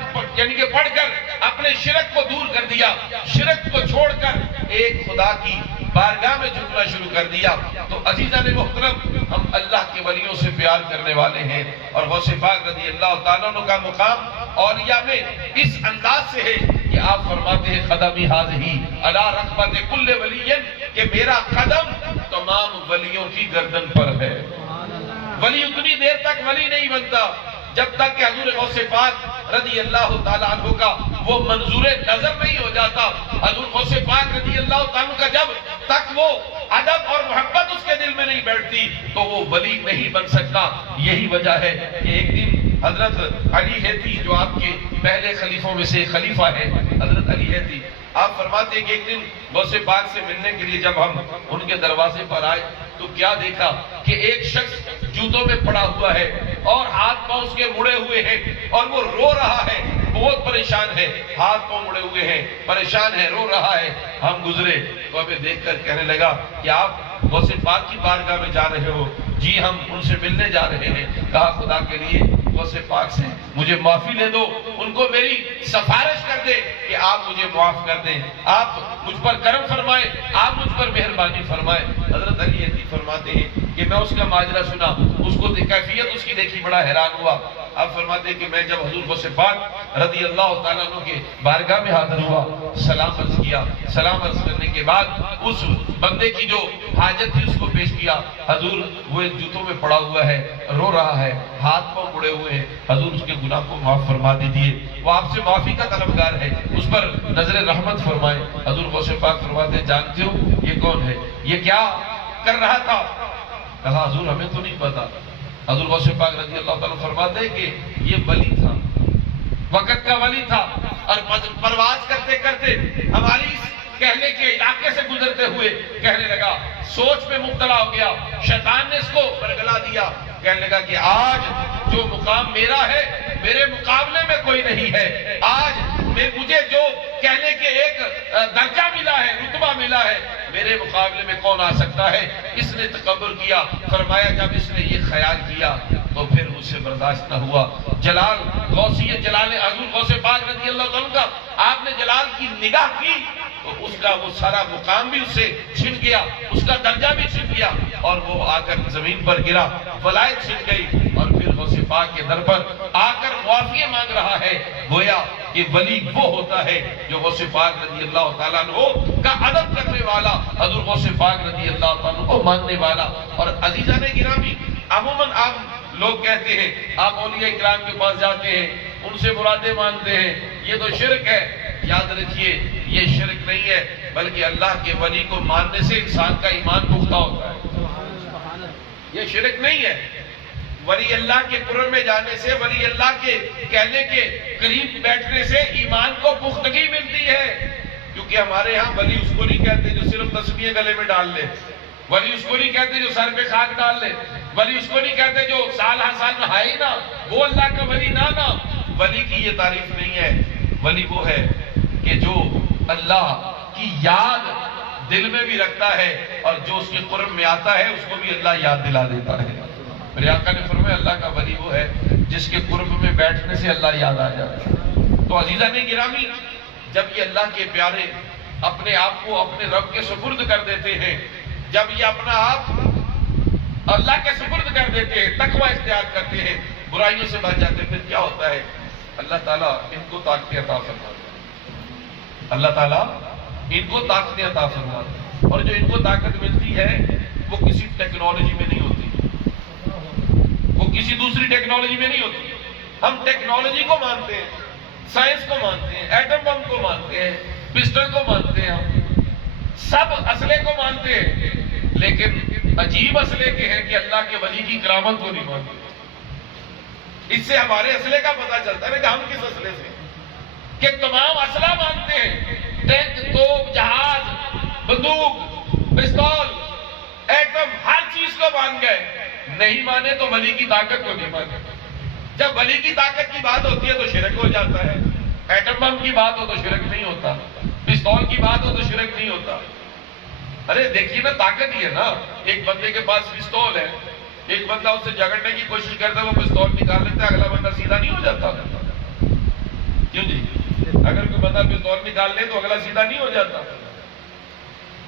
کر اپنے شرک کو دور کر دیا، شرک کو چھوڑ کر ایک خدا کی بارگاہ میں جھکنا شروع کر دیا۔ تو عزیزان محترم، ہم اللہ کے ولیوں سے پیار کرنے والے ہیں، اور غوث پاک رضی اللہ تعالیٰ عنہ کا مقام اولیاء میں اس انداز سے ہے کہ آپ فرماتے ہیں قدمی حاضی علی رقبت کل ولی، کہ میرا قدم تمام ولیوں کی گردن پر ہے۔ ولی اتنی دیر تک ولی نہیں بنتا جب تک کہ حضور غوث پاک رضی اللہ تعالیٰ عنہ کا وہ منظور نظر نہیں ہو جاتا۔ حضور غوث پاک رضی اللہ تعالیٰ عنہ کا جب تک وہ ادب اور محبت اس کے دل میں نہیں بیٹھتی تو وہ ولی نہیں بن سکتا۔ یہی وجہ ہے کہ ایک دن حضرت علی ہیتی، جو آپ کے پہلے خلیفوں میں سے خلیفہ ہے، حضرت علی ہیتی، آپ فرماتے ہیں کہ ایک دن غوث پاک سے ملنے کے لیے جب ہم ان کے دروازے پر آئے تو کیا دیکھا کہ ایک شخص جوتوں میں پڑا ہوا ہے اور ہاتھ پاؤں اس کے مڑے ہوئے ہیں اور وہ رو رہا ہے، بہت پریشان ہے، ہاتھ پاؤں مڑے ہوئے ہیں، پریشان ہے، رو رہا ہے۔ ہم گزرے تو ہمیں دیکھ کر کہنے لگا کہ آپ غوث پاک کی بارگاہ میں جا رہے ہو؟ جی ہم ان سے ملنے جا رہے ہیں۔ کہا خدا کے لیے غوث پاک سے مجھے معافی لے دو، ان کو میری سفارش کر دے کہ آپ مجھے معاف کر دیں، آپ مجھ پر کرم فرمائیں، آپ مجھ پر مہربانی فرمائیں۔ حضرت علی ہیتی فرماتے ہیں کہ میں اس کا ماجرا سنا، اس کو کیفیت اس کی دیکھی، بڑا حیران ہوا۔ آپ فرماتے ہیں کہ میں جب حضور غوث پاک رضی اللہ تعالیٰ عنہ کے بارگاہ میں حاضر ہوا، سلام عرض کیا، سلام عرض کرنے کے بعد اس بندے کی جو حاجت تھی اس کو پیش کیا۔ حضور وہ جوتوں میں پڑا ہوا ہے، رو رہا ہے، ہاتھ پاؤں مڑے ہوئے ہیں، حضور اس کے گناہ کو معاف فرما دیجیے، وہ آپ سے معافی کا طلبگار ہے، اس پر نظر رحمت فرمائے۔ حضور غوث پاک فرماتے ہیں جانتے ہو یہ کون ہے، یہ کیا کر رہا تھا؟ کہا حضور ہمیں تو نہیں پتا۔ حضور غوث پاک رضی اللہ تعالیٰ فرماتے ہیں کہ یہ ولی تھا، وقت کا ولی تھا، اور پرواز کرتے کرتے ہماری کہنے کے علاقے سے گزرتے ہوئے کہنے لگا، سوچ میں مبتلا ہو گیا، شیطان نے اس کو برگلا دیا، کہنے لگا کہ آج جو مقام میرا ہے میرے مقابلے میں کوئی نہیں ہے، آج مجھے جو کہنے کے ایک درجہ ملا ہے، رتبہ ملا ہے، میرے مقابلے میں کون آ سکتا ہے؟ اس نے تکبر کیا۔ فرمایا جب اس نے یہ خیال کیا تو پھر اسے برداشت نہ ہوا۔ جلال غوثیت، جلال حضور غوث پاک رضی اللہ عنہ کا آپ نے جلال کی نگاہ کی تو اس کا وہ سارا مقام بھی اس سے چھن گیا، اس کا درجہ بھی چھن گیا، اور وہ آ کر زمین پر گرا، ولایت چھن گئی، اور پھر غوث پاک کے در پر آ کر معافی مانگ رہا ہے۔ گویا کہ ولی وہ ہوتا ہے جو غوث پاک رضی اللہ تعالیٰ عنہ کا ادب کرنے والا، حضور غوث پاک رضی اللہ تعالیٰ عنہ کو ماننے والا۔ اور عزیزان گرامی، عموماً آپ لوگ کہتے ہیں، آپ اولیاء کرام کے پاس جاتے ہیں، ان سے مرادیں مانتے ہیں، یہ تو شرک ہے۔ یاد رکھیے یہ شرک نہیں ہے، بلکہ اللہ کے ولی کو ماننے سے انسان کا ایمان پختہ ہوتا ہے۔ یہ شرک نہیں ہے، ولی اللہ کے قرب میں جانے سے، ولی اللہ کے کہنے کے قریب بیٹھنے سے ایمان کو پختگی ملتی ہے۔ کیونکہ ہمارے ہاں ولی اس کو نہیں کہتے جو صرف تسبیح گلے میں ڈال لے، ولی اس کو نہیں کہتے جو سر پہ خاک ڈال لے، ولی اس کو نہیں کہتے جو سال ہر سال نہائے نا، وہ اللہ کا ولی نہ۔ ولی کی یہ تعریف نہیں ہے۔ ولی وہ ہے کہ جو اللہ کی یاد دل میں بھی رکھتا ہے، اور جو اس کے قرب میں آتا ہے اس کو بھی اللہ یاد دلا دیتا ہے۔ میرے آقا نے فرمایا اللہ کا ولی وہ ہے جس کے قرب میں بیٹھنے سے اللہ یاد آ جاتا ہے۔ تو عزیزان گرامی، جب یہ اللہ کے پیارے اپنے آپ کو اپنے رب کے سپرد کر دیتے ہیں، جب یہ اپنا آپ اللہ کے سپرد کر دیتے ہیں، تقوی اختیار کرتے ہیں، برائیوں سے بچ جاتے ہیں، پھر کیا ہوتا ہے؟ اللہ تعالیٰ ان کو طاقتیں عطا فرماتا ہے۔ اللہ تعالیٰ ان کو طاقتیں عطا فرماتا ہے، اور جو ان کو طاقت ملتی ہے وہ کسی ٹیکنالوجی میں نہیں ہوتی، وہ کسی دوسری ٹیکنالوجی میں نہیں ہوتی۔ ہم ٹیکنالوجی کو مانتے ہیں، سائنس کو مانتے ہیں، ایٹم بم کو مانتے ہیں، پسٹل کو مانتے ہیں، ہم سب اسلحے کو مانتے ہیں، لیکن عجیب اسلحے کے ہیں کہ اللہ کے ولی کی کرامت کو نہیں مانتے۔ اس سے ہمارے اسلحے کا پتہ چلتا ہے کہ ہم کس اسلحے سے، کہ تمام اسلحہ مانتے ہیں، ٹینک، توپ، جہاز، بندوق، پستول، ایٹم، ہر چیز کو مان گئے، نہیں مانے تو ولی کی طاقت کو نہیں مانے۔ جب ولی کی طاقت کی بات ہوتی ہے تو شرک ہو جاتا ہے، ایٹم بم کی بات ہو تو شرک نہیں ہوتا، پستول کی بات ہو تو شرک نہیں ہوتا۔ ارے دیکھیے نا، طاقت ہی ہے نا، ایک بندے کے پاس پستول ہے، ایک بندہ اس سے جھگڑنے کی کوشش کرتا ہے، وہ پستول نکال لیتا ہے، اگلا بندہ سیدھا نہیں ہو جاتا؟ کیوں جی؟ اگر کوئی بندہ پستول نکال لے تو اگلا سیدھا نہیں ہو جاتا؟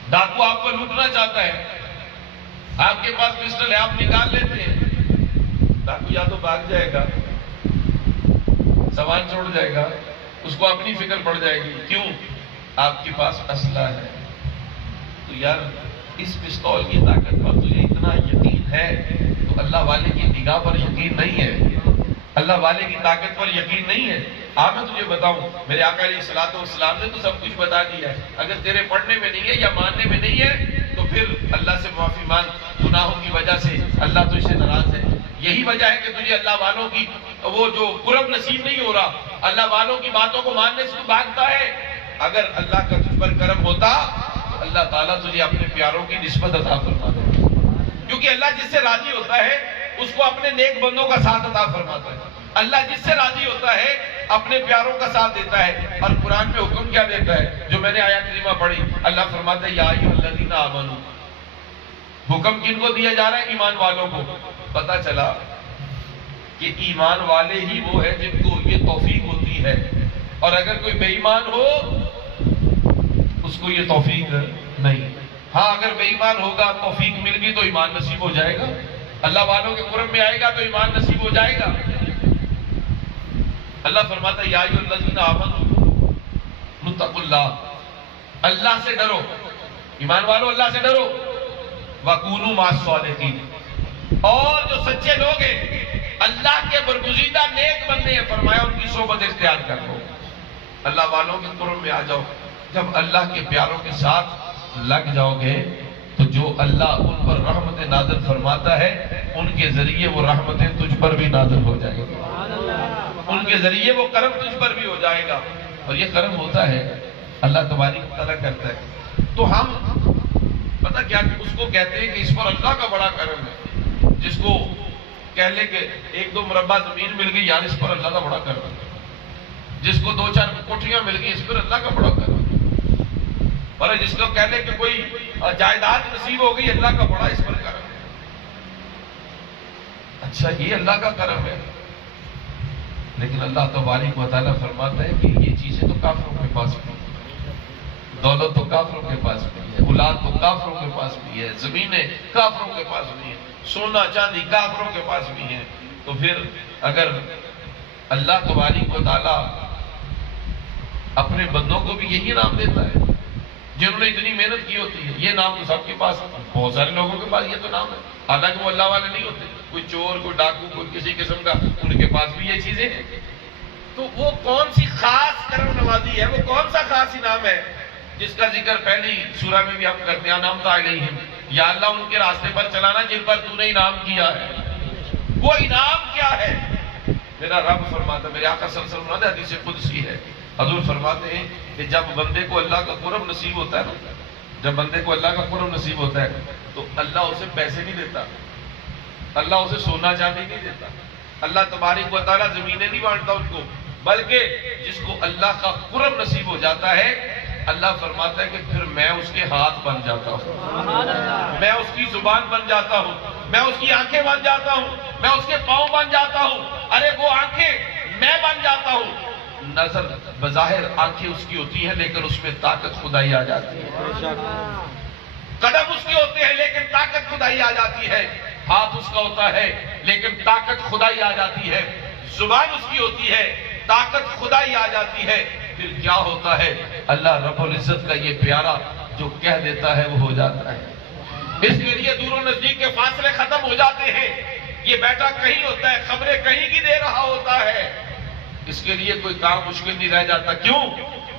ڈاکو آپ کو لوٹنا چاہتا ہے، آپ کے پاس پسٹل ہے، آپ نکال لیتے ہیں، ڈاکو یا تو بھاگ جائے گا، سامان چھوڑ جائے گا، اس کو اپنی فکر پڑ جائے گی، کیوں؟ آپ کے پاس اسلحہ ہے۔ تو یار اس پستول کی طاقت پر تجھے اتنا یقین ہے تو اللہ والے کی نگاہ پر یقین نہیں ہے، اللہ والے کی طاقت پر یقین نہیں ہے۔ میں تجھے بتاؤں، میرے آقا علیہ الصلوۃ والسلام نے تو سب کچھ بتا دیا ہے، اگر تیرے پڑھنے میں نہیں ہے یا ماننے میں نہیں ہے تو پھر اللہ سے معافی مانگ، گناہوں کی وجہ سے اللہ تجھ سے ناراض ہے۔ یہی وجہ ہے کہ تجھے اللہ والوں کی وہ جو قرب نصیب نہیں ہو رہا، اللہ والوں کی باتوں کو ماننے سے تو بھاگتا ہے۔ اگر اللہ کا تجھ پر کرم ہوتا تو اللہ تعالیٰ تجھے اپنے پیاروں کی نسبت عطا فرماتا ہے، کیونکہ اللہ جس سے راضی ہوتا ہے اس کو اپنے نیک بندوں کا ساتھ عطا فرماتا ہے۔ اللہ جس سے راضی ہوتا ہے اپنے پیاروں کا ساتھ دیتا ہے۔ اور قرآن میں حکم کیا دیتا ہے؟ جو میں نے آیت کریمہ پڑھی، اللہ فرماتا ہے یا ایھا الذین آمنوا۔ حکم کن کو دیا جا رہا ہے؟ ایمان والوں کو۔ پتہ چلا کہ ایمان والے ہی وہ ہیں جن کو یہ توفیق ہوتی ہے، اور اگر کوئی بے ایمان ہو اس کو یہ توفیق نہیں۔ ہاں اگر بے ایمان ہوگا، توفیق مل گئی تو ایمان نصیب ہو جائے گا، اللہ والوں کے قرب میں آئے گا تو ایمان نصیب ہو جائے گا۔ اللہ فرماتا ہے یا ایھا الذین آمنوا اتقوا اللہ، اللہ سے ڈرو، ایمان والو اللہ سے ڈرو، وکونوا مع الصادقین، اور جو سچے لوگ ہیں اللہ کے برگزیدہ نیک بندے ہیں، فرمایا ان کی صحبت اختیار کر لو، اللہ والوں کے قرب میں آ جاؤ۔ جب اللہ کے پیاروں کے ساتھ لگ جاؤ گے تو جو اللہ ان پر رحمت نازل فرماتا ہے ان کے ذریعے وہ رحمتیں تجھ پر بھی نازل ہو جائیں گی، ان کے ذریعے وہ کرم تجھ پر بھی ہو جائے گا۔ اور یہ کرم ہوتا ہے اللہ تبارک تعالیٰ کرتا ہے۔ تو ہم پتہ کیا کہ اس کو کہتے ہیں کہ اس پر اللہ کا بڑا کرم ہے، جس کو کہہ لے کہ ایک دو مربع زمین مل گئی، یار اس پر اللہ کا بڑا کرم ہے، جس کو دو چار کوٹھیاں مل گئی اس پر اللہ کا بڑا کرم ہے، اور جس کو کہہ لے کہ کوئی جائیداد نصیب ہو گئی، اللہ کا بڑا اس پر کرم ہے۔ اچھا یہ اللہ کا کرم ہے، لیکن اللہ تبارک و تعالیٰ فرماتا ہے کہ یہ چیزیں تو کافروں کے پاس بھی ہیں، دولت تو کافروں کے پاس بھی ہے، اولاد تو کافروں کے پاس بھی ہے، زمینیں کافروں کے پاس بھی ہیں، سونا چاندی کافروں کے پاس بھی ہیں۔ تو پھر اگر اللہ تبارک و تعالیٰ اپنے بندوں کو بھی یہی نام دیتا ہے جنہوں نے اتنی محنت کی ہوتی ہے، یہ نام تو سب کے پاس، بہت سارے لوگوں کے پاس یہ تو نام ہے، حالانکہ وہ اللہ والے نہیں ہوتے، کوئی چور، کوئی ڈاکو، کوئی کسی قسم کا، ان کے پاس بھی یہ چیزیں ہیں۔ تو وہ کون سی خاص کرم نوازی ہے، وہ کون سا خاص انعام ہے جس کا ذکر پہلی سورہ میں بھی ہم کرتے ہیں، انعمت علیہم، یا اللہ ان کے راستے پر چلانا جن پر تو نے انعام کیا ہے۔ وہ انعام کیا ہے؟ میرا رب فرماتا ہے، میرے آقا صلی اللہ علیہ وسلم نے حدیث قدسی ہے، حضور فرماتے ہیں کہ جب بندے کو اللہ کا قرب نصیب ہوتا ہے نا، جب بندے کو اللہ کا قرب نصیب ہوتا ہے تو اللہ اسے پیسے نہیں دیتا، اللہ اسے سونا چاندی نہیں دیتا، اللہ تبارک و تعالیٰ زمینیں نہیں بانٹتا ان کو، بلکہ جس کو اللہ کا قرب نصیب ہو جاتا ہے اللہ فرماتا ہے کہ پھر میں اس کے ہاتھ بن جاتا ہوں، میں اس کی زبان بن جاتا ہوں، میں اس کی آنکھیں بن جاتا ہوں، میں اس کے پاؤں بن جاتا ہوں۔ ارے وہ آنکھیں میں بن جاتا ہوں، نظر بظاہر آنکھیں اس کی ہوتی ہیں لیکن اس میں طاقت خدائی آ جاتی ہے، قدم اس کے ہوتے ہیں لیکن طاقت خدائی آ جاتی ہے، ہاتھ اس کا ہوتا ہے لیکن طاقت خدائی آ جاتی ہے، زبان اس کی ہوتی ہے، طاقت خدائی آ جاتی ہے۔ پھر کیا ہوتا ہے؟ اللہ رب العزت کا یہ پیارا جو کہہ دیتا ہے وہ ہو جاتا ہے، اس کے لیے دور و نزدیک کے فاصلے ختم ہو جاتے ہیں، یہ بیٹا کہیں ہوتا ہے، خبریں کہیں کی دے رہا ہوتا ہے، اس کے لیے کوئی کام مشکل نہیں رہ جاتا، کیوں؟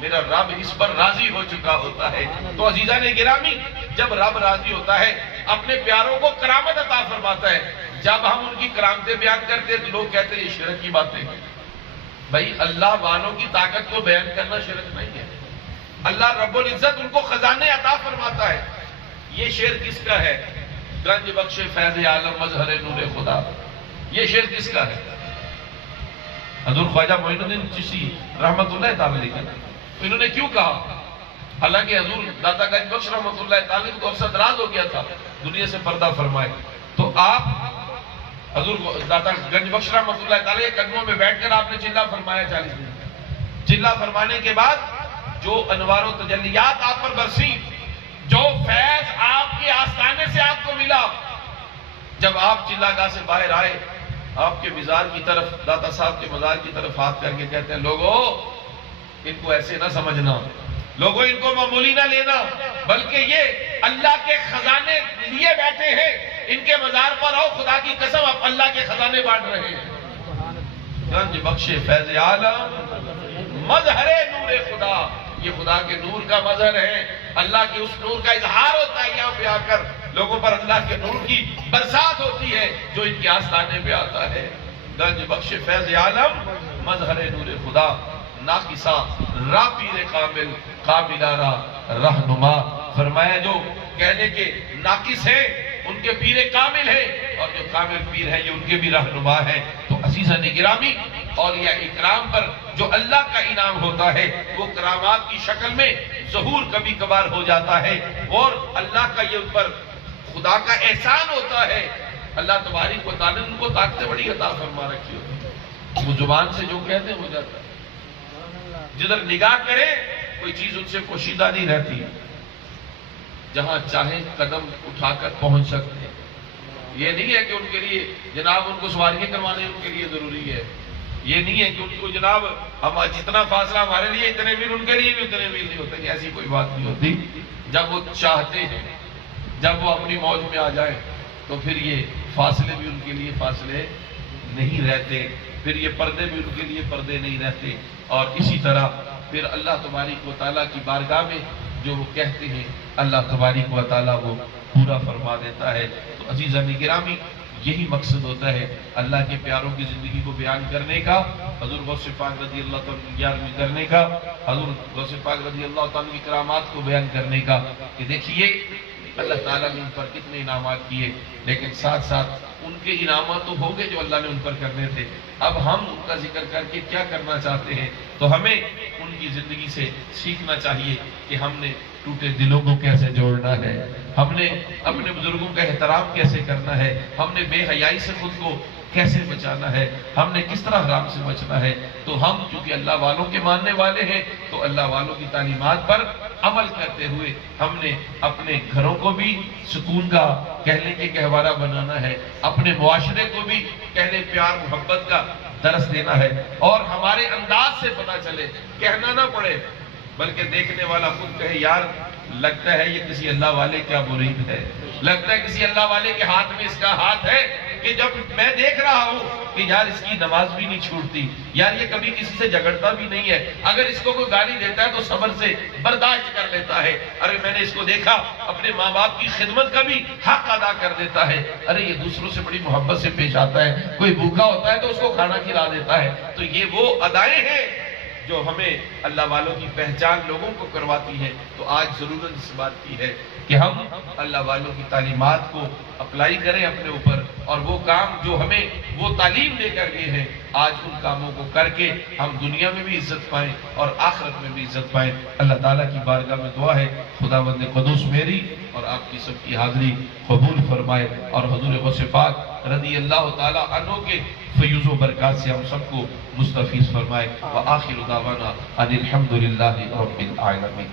میرا رب اس پر راضی ہو چکا ہوتا ہے۔ تو عزیزان گرامی، جب رب راضی ہوتا ہے اپنے پیاروں کو کرامت عطا فرماتا ہے، جب ہم ان کی کرامتیں بیان کرتے ہیں تو لوگ کہتے ہیں یہ شرک کی باتیں ہیں۔ بھائی اللہ والوں کی طاقت کو بیان کرنا شرک نہیں ہے، اللہ رب العزت ان کو خزانے عطا فرماتا ہے۔ یہ شعر کس کا ہے؟ گنج بخش فیض عالم مظہر نور خدا، یہ شعر کس کا ہے؟ حضور خواجہ معین الدین چشتی رحمت اللہ تعالی علیہ، انہوں نے کیوں کہا؟ حالانکہ حضور داتا گنج بخش رحمت اللہ تعالی کو افسر دراز ہو گیا تھا، دنیا سے پردہ فرمائے، تو آپ حضور داتا گنج بخش رحمۃ اللہ تعالی کے قدموں میں بیٹھ کر آپ نے چلہ فرمایا 40 دن. چلہ فرمانے کے بعد جو انوار و تجلیات آپ پر برسی، جو فیض آپ کے آستانے سے آپ کو ملا، جب آپ چلہ گاہ سے باہر آئے، آپ کے مزار کی طرف، داتا صاحب کے مزار کی طرف ہاتھ کر کے کہتے ہیں لوگوں ان کو ایسے نہ سمجھنا، لوگوں ان کو معمولی نہ لینا، بلکہ یہ اللہ کے خزانے لیے بیٹھے ہیں، ان کے مزار پر آؤ، خدا کی قسم آپ اللہ کے خزانے بانٹ رہے ہیں. گنج بخش فیض عالم مظہر نور خدا، یہ خدا کے نور کا مظہر ہے، اللہ کے اس نور کا اظہار ہوتا ہے. یہاں پہ آ کر لوگوں پر اللہ کے نور کی برسات ہوتی ہے جو ان کے آستانے پہ آتا ہے. گنج بخش فیض عالم مظہر نور خدا، ناقصہ راہ پیر کامل کاملارا رہنما. فرمایا جو کہنے کے ناقص ہیں ان کے پیر کامل ہیں، اور جو کامل پیر ہیں یہ ان کے بھی رہنما ہیں. تو عزیزان گرامی، اولیاء اکرام پر جو اللہ کا انعام ہوتا ہے وہ کرامات کی شکل میں ظہور کبھی کبھار ہو جاتا ہے، اور اللہ کا یہ ان پر خدا کا احسان ہوتا ہے. اللہ تبارک و تعالی ان کو طاقتیں بڑی عطا فرما رکھی ہوتی ہے، وہ زبان سے جو کہتے ہو جاتا ہے. جدھر نگاہ کرے کوئی چیز ان سے پوشیدہ نہیں رہتی، جہاں چاہیں قدم اٹھا کر پہنچ سکتے ہیں. یہ نہیں ہے کہ ان کے لیے جناب ان کو سواریاں کروانے ان کے لیے ضروری ہے، یہ نہیں ہے کہ ان کو جناب ہم جتنا فاصلہ ہمارے لیے اتنے میل ان کے لیے بھی اتنے میل نہیں ہوتے. ایسی کوئی بات نہیں ہوتی. جب وہ چاہتے ہیں، جب وہ اپنی موج میں آ جائیں تو پھر یہ فاصلے بھی ان کے لیے فاصلے نہیں رہتے، پھر یہ پردے بھی ان کے لیے پردے نہیں رہتے. اور اسی طرح پھر اللہ تبارک و تعالیٰ کی بارگاہ میں جو وہ کہتے ہیں اللہ تبارک و تعالیٰ وہ پورا فرما دیتا ہے. تو عزیزان گرامی، یہی مقصد ہوتا ہے اللہ کے پیاروں کی زندگی کو بیان کرنے کا، حضور غوث پاک رضی اللہ تعالیٰ کی یاد کرنے کا، حضور غوث پاک رضی اللہ تعالیٰ کی کرامات کو بیان کرنے کا کہ دیکھیے اللہ تعالیٰ نے ان پر کتنے انعامات کیے، لیکن ساتھ ساتھ ان کے انعامات تو ہو گئے جو اللہ نے ان پر کرنے تھے. اب ہم ان کا ذکر کر کے کیا کرنا چاہتے ہیں؟ تو ہمیں ان کی زندگی سے سیکھنا چاہیے کہ ہم نے ٹوٹے دلوں کو کیسے جوڑنا ہے، ہم نے اپنے بزرگوں کا احترام کیسے کرنا ہے، ہم نے بے حیائی سے خود کو کیسے بچانا ہے، ہم نے کس طرح حرام سے بچنا ہے. تو ہم چونکہ اللہ والوں کے ماننے والے ہیں تو اللہ والوں کی تعلیمات پر عمل کرتے ہوئے ہم نے اپنے گھروں کو بھی سکون کا کہنے کے گہوارہ بنانا ہے، اپنے معاشرے کو بھی کہنے پیار محبت کا درس دینا ہے، اور ہمارے انداز سے پتہ چلے، کہنا نہ پڑے بلکہ دیکھنے والا خود کہے یار لگتا ہے یہ کسی اللہ والے کا مرید ہے، لگتا ہے کسی اللہ والے کے ہاتھ میں اس کا ہاتھ ہے، کہ جب میں دیکھ رہا ہوں کہ یار اس کی نماز بھی نہیں چھوٹتی، یار یہ کبھی کسی سے جھگڑتا بھی نہیں ہے، اگر اس کو کوئی گالی دیتا ہے تو صبر سے برداشت کر لیتا ہے، ارے میں نے اس کو دیکھا اپنے ماں باپ کی خدمت کا بھی حق ادا کر دیتا ہے، ارے یہ دوسروں سے بڑی محبت سے پیش آتا ہے، کوئی بھوکا ہوتا ہے تو اس کو کھانا کھلا دیتا ہے. تو یہ وہ ادائیں ہیں جو ہمیں اللہ والوں کی پہچان لوگوں کو کرواتی ہے. تو آج ضرورت اس بات کی ہے کہ ہم اللہ والوں کی تعلیمات کو اپلائی کریں اپنے اوپر، اور وہ کام جو ہمیں وہ تعلیم دے کر گئے ہیں آج ان کاموں کو کر کے ہم دنیا میں بھی عزت پائیں اور آخرت میں بھی عزت پائیں. اللہ تعالیٰ کی بارگاہ میں دعا ہے خداوند قدوس میری اور آپ کی سب کی حاضری قبول فرمائے، اور حضور غوث پاک رضی اللہ تعالیٰ عنہ کے فیوز و برکات سے ہم سب کو مستفیض فرمائے. وآخر دعوانا ان الحمدللہ رب العالمین.